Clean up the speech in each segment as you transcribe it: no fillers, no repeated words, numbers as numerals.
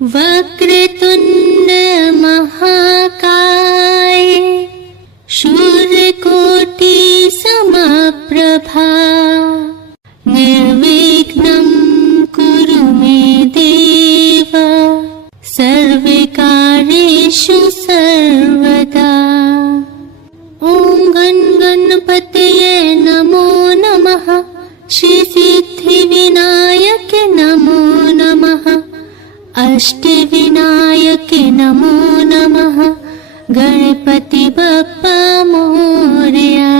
वक्रतुंड महाकाय सूर्यकोटि समप्रभा निर्विघ्नं कुरु मे देव सर्वकार्येषु सर्वदा। ओम गणपतये नमो नमः। श्री सिद्धि विनायक नमो नमः। अष्टविनायक नमो नमः। गणपति बप्पा मोरया।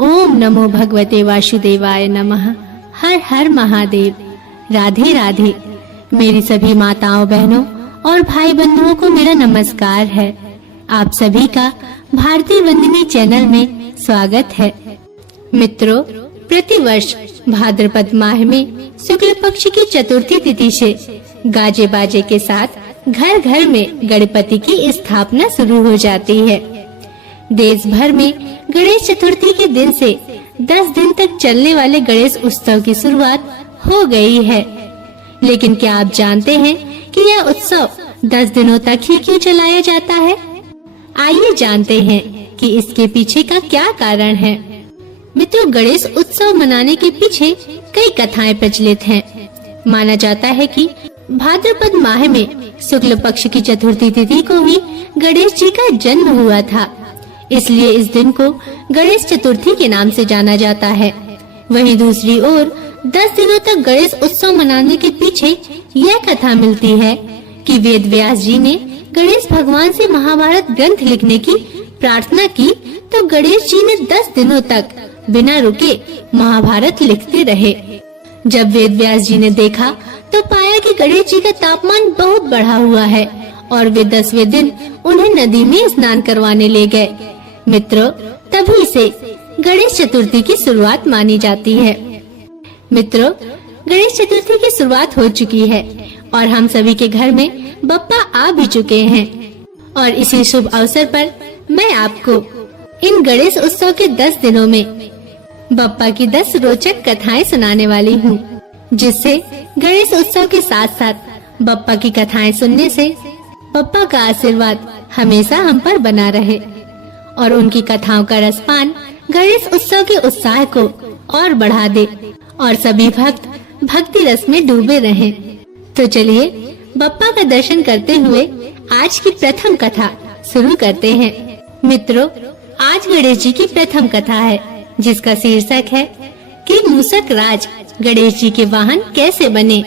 ओम नमो भगवते वासुदेवाय नमः। हर हर महादेव। राधे राधे। मेरी सभी माताओं बहनों और भाई बंधुओं को मेरा नमस्कार है। आप सभी का भारतीय वंदनी चैनल में स्वागत है। मित्रों, प्रतिवर्ष भाद्रपद माह में शुक्ल पक्ष की चतुर्थी तिथि से गाजे बाजे के साथ घर घर में गणपति की स्थापना शुरू हो जाती है। देश भर में गणेश चतुर्थी के दिन से 10 दिन तक चलने वाले गणेश उत्सव की शुरुआत हो गई है। लेकिन क्या आप जानते हैं कि यह उत्सव 10 दिनों तक ही क्यों चलाया जाता है? आइए जानते हैं कि इसके पीछे का क्या कारण है। मित्रों, गणेश उत्सव मनाने के पीछे कई कथाएं प्रचलित हैं। माना जाता है कि भाद्रपद माह में शुक्ल पक्ष की चतुर्थी तिथि को ही गणेश जी का जन्म हुआ था, इसलिए इस दिन को गणेश चतुर्थी के नाम से जाना जाता है। वहीं दूसरी ओर 10 दिनों तक गणेश उत्सव मनाने के पीछे यह कथा मिलती है कि वेद व्यास जी ने गणेश भगवान से महाभारत ग्रंथ लिखने की प्रार्थना की, तो गणेश जी ने 10 दिनों तक बिना रुके महाभारत लिखते रहे। जब वेद व्यास जी ने देखा तो पाया कि गणेश जी का तापमान बहुत बढ़ा हुआ है और वे 10वें दिन उन्हें नदी में स्नान करवाने ले गए। मित्रों, तभी से गणेश चतुर्थी की शुरुआत मानी जाती है। मित्रों, गणेश चतुर्थी की शुरुआत हो चुकी है और हम सभी के घर में बप्पा आ भी चुके हैं। और इसी शुभ अवसर पर मैं आपको इन गणेश उत्सव के 10 दिनों में बप्पा की 10 रोचक कथाएं सुनाने वाली हूँ, जिससे गणेश उत्सव के साथ साथ बप्पा की कथाएं सुनने से बप्पा का आशीर्वाद हमेशा हम पर बना रहे और उनकी कथाओं का रसपान गणेश उत्सव के उत्साह को और बढ़ा दे और सभी भक्त भक्ति रस में डूबे रहें। तो चलिए बप्पा का दर्शन करते हुए आज की प्रथम कथा शुरू करते हैं। मित्रों, आज गणेश जी की प्रथम कथा है, जिसका शीर्षक है कि मूषक राज गणेश जी के वाहन कैसे बने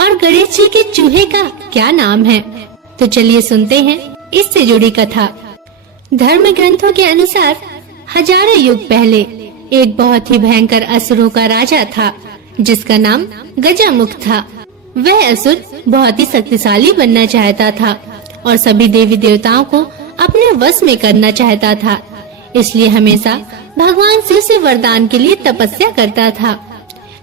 और गणेश जी के चूहे का क्या नाम है। तो चलिए सुनते हैं इससे जुड़ी कथा। धर्म ग्रंथों के अनुसार हजारों युग पहले एक बहुत ही भयंकर असुरों का राजा था, जिसका नाम गजामुख था। वह असुर बहुत ही शक्तिशाली बनना चाहता था और सभी देवी देवताओं को अपने वश में करना चाहता था, इसलिए हमेशा भगवान शिव से वरदान के लिए तपस्या करता था।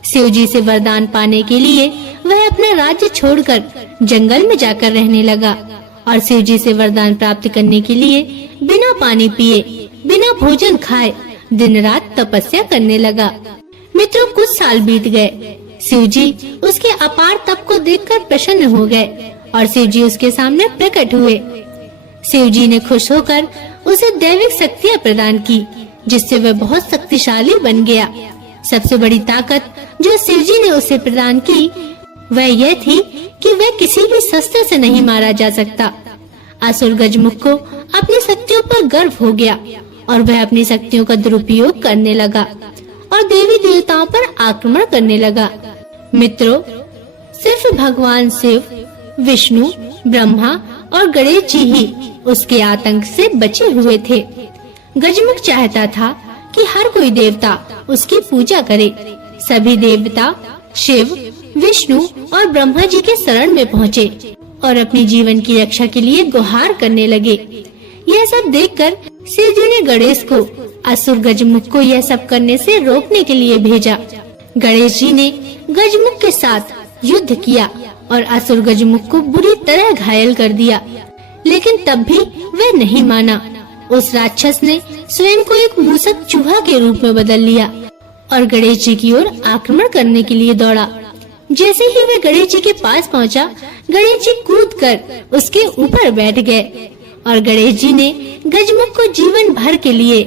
शिव जी से वरदान पाने के लिए वह अपना राज्य छोड़कर जंगल में जाकर रहने लगा और शिव जी से वरदान प्राप्त करने के लिए बिना पानी पिए, बिना भोजन खाए दिन रात तपस्या करने लगा। मित्रों, कुछ साल बीत गए। शिव जी उसके अपार तप को देखकर प्रसन्न हो गए और शिव जी उसके सामने प्रकट हुए। शिव जी ने खुश होकर उसे दैविक शक्तियाँ प्रदान की, जिससे वह बहुत शक्तिशाली बन गया। सबसे बड़ी ताकत जो शिव जी ने उसे प्रदान की वह यह थी कि वह किसी भी शस्त्र से नहीं मारा जा सकता। असुर गजमुख को अपनी शक्तियों पर गर्व हो गया और वह अपनी शक्तियों का दुरुपयोग करने लगा और देवी देवताओं पर आक्रमण करने लगा। मित्रों, सिर्फ भगवान शिव, विष्णु, ब्रह्मा और गणेश जी ही उसके आतंक से बचे हुए थे। गजमुख चाहता था कि हर कोई देवता उसकी पूजा करे। सभी देवता शिव, विष्णु और ब्रह्मा जी के शरण में पहुँचे और अपनी जीवन की रक्षा के लिए गुहार करने लगे। यह सब देखकर शिव जी ने गणेश को असुर गजमुख को यह सब करने से रोकने के लिए भेजा। गणेश जी ने गजमुख के साथ युद्ध किया और असुर गजमुख को बुरी तरह घायल कर दिया, लेकिन तब भी वह नहीं माना। उस राक्षस ने स्वयं को एक मूषक चूहा के रूप में बदल लिया और गणेश जी की ओर आक्रमण करने के लिए दौड़ा। जैसे ही वह गणेश जी के पास पहुंचा, गणेश जी कूदकर उसके ऊपर बैठ गए और गणेश जी ने गजमुख को जीवन भर के लिए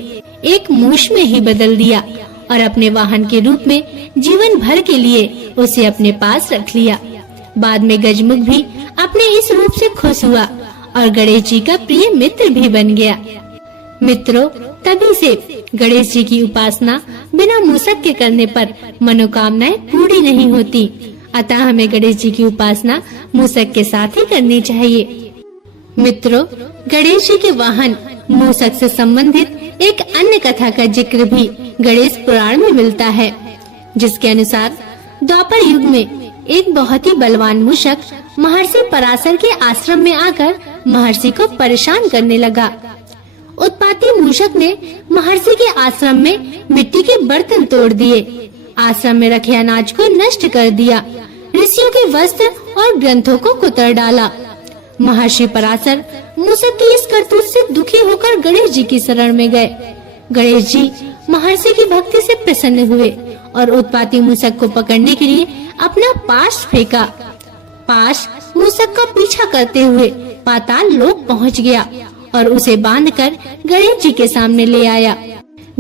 एक मूष में ही बदल दिया और अपने वाहन के रूप में जीवन भर के लिए उसे अपने पास रख लिया। बाद में गजमुख भी अपने इस रूप से खुश हुआ और गणेश जी का प्रिय मित्र भी बन गया। मित्रों, तभी से गणेश जी की उपासना बिना मूषक के करने पर मनोकामनाएं पूरी नहीं होती। अतः हमें गणेश जी की उपासना मूषक के साथ ही करनी चाहिए। मित्रों, गणेश जी के वाहन मूषक से संबंधित एक अन्य कथा का जिक्र भी गणेश पुराण में मिलता है, जिसके अनुसार द्वापर युग में एक बहुत ही बलवान मूषक महर्षि पराशर के आश्रम में आकर महर्षि को परेशान करने लगा। उत्पाती मूषक ने महर्षि के आश्रम में मिट्टी के बर्तन तोड़ दिए, आश्रम में रखे अनाज को नष्ट कर दिया, ऋषियों के वस्त्र और ग्रंथों को कुतर डाला। महर्षि पराशर मूषक की इस करतूत से दुखी होकर गणेश जी की शरण में गए। गणेश जी महर्षि की भक्ति से प्रसन्न हुए और उत्पाती मूषक को पकड़ने के लिए अपना पाश फेंका। पाश मूषक का पीछा करते हुए पाताल लोक पहुंच गया और उसे बांधकर गणेश जी के सामने ले आया।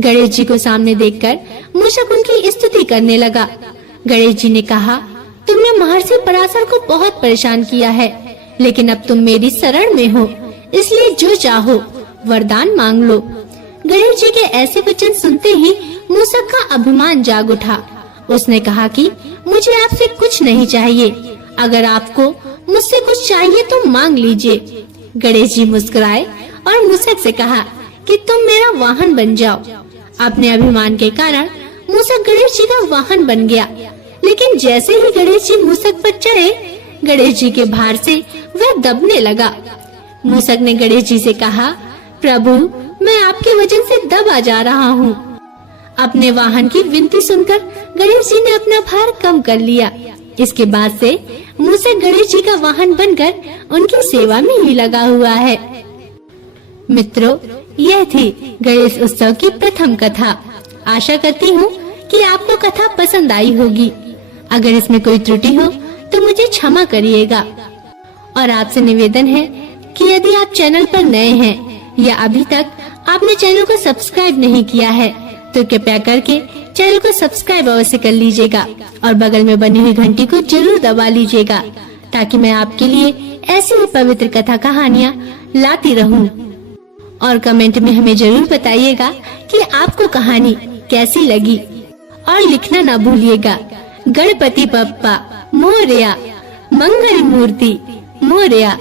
गणेश जी को सामने देखकर मूषक उनकी स्तुति करने लगा। गणेश जी ने कहा, तुमने महर्षि पराशर को बहुत परेशान किया है, लेकिन अब तुम मेरी शरण में हो, इसलिए जो चाहो वरदान मांग लो। गणेश जी के ऐसे वचन सुनते ही मूषक का अभिमान जाग उठा। उसने कहा कि मुझे आपसे कुछ नहीं चाहिए, अगर आपको मुझसे कुछ चाहिए तो मांग लीजिए। गणेश जी मुस्कुराए और मूषक से कहा कि तुम मेरा वाहन बन जाओ। अपने अभिमान के कारण मूषक गणेश जी का वाहन बन गया, लेकिन जैसे ही गणेश जी मूषक पर चढ़े, गणेश जी के भार से वह दबने लगा। मूषक ने गणेश जी से कहा, प्रभु, मैं आपके वजन से दबा जा रहा हूँ। अपने वाहन की विनती सुनकर गणेश जी ने अपना भार कम कर लिया। इसके बाद से मूषक गणेश जी का वाहन बनकर उनकी सेवा में ही लगा हुआ है। मित्रों, यह थी गणेश उत्सव की प्रथम कथा। आशा करती हूँ कि आपको कथा पसंद आई होगी। अगर इसमें कोई त्रुटि हो तो मुझे क्षमा करिएगा। और आपसे निवेदन है कि यदि आप चैनल पर नए हैं या अभी तक आपने चैनल को सब्सक्राइब नहीं किया है तो कृपया करके चैनल को सब्सक्राइब अवश्य कर लीजिएगा और बगल में बनी हुई घंटी को जरूर दबा लीजिएगा, ताकि मैं आपके लिए ऐसी ही पवित्र कथा कहानियाँ लाती रहूं। और कमेंट में हमें जरूर बताइएगा कि आपको कहानी कैसी लगी और लिखना ना भूलिएगा। गणपति बप्पा मोरया, मंगल मूर्ति मोरया।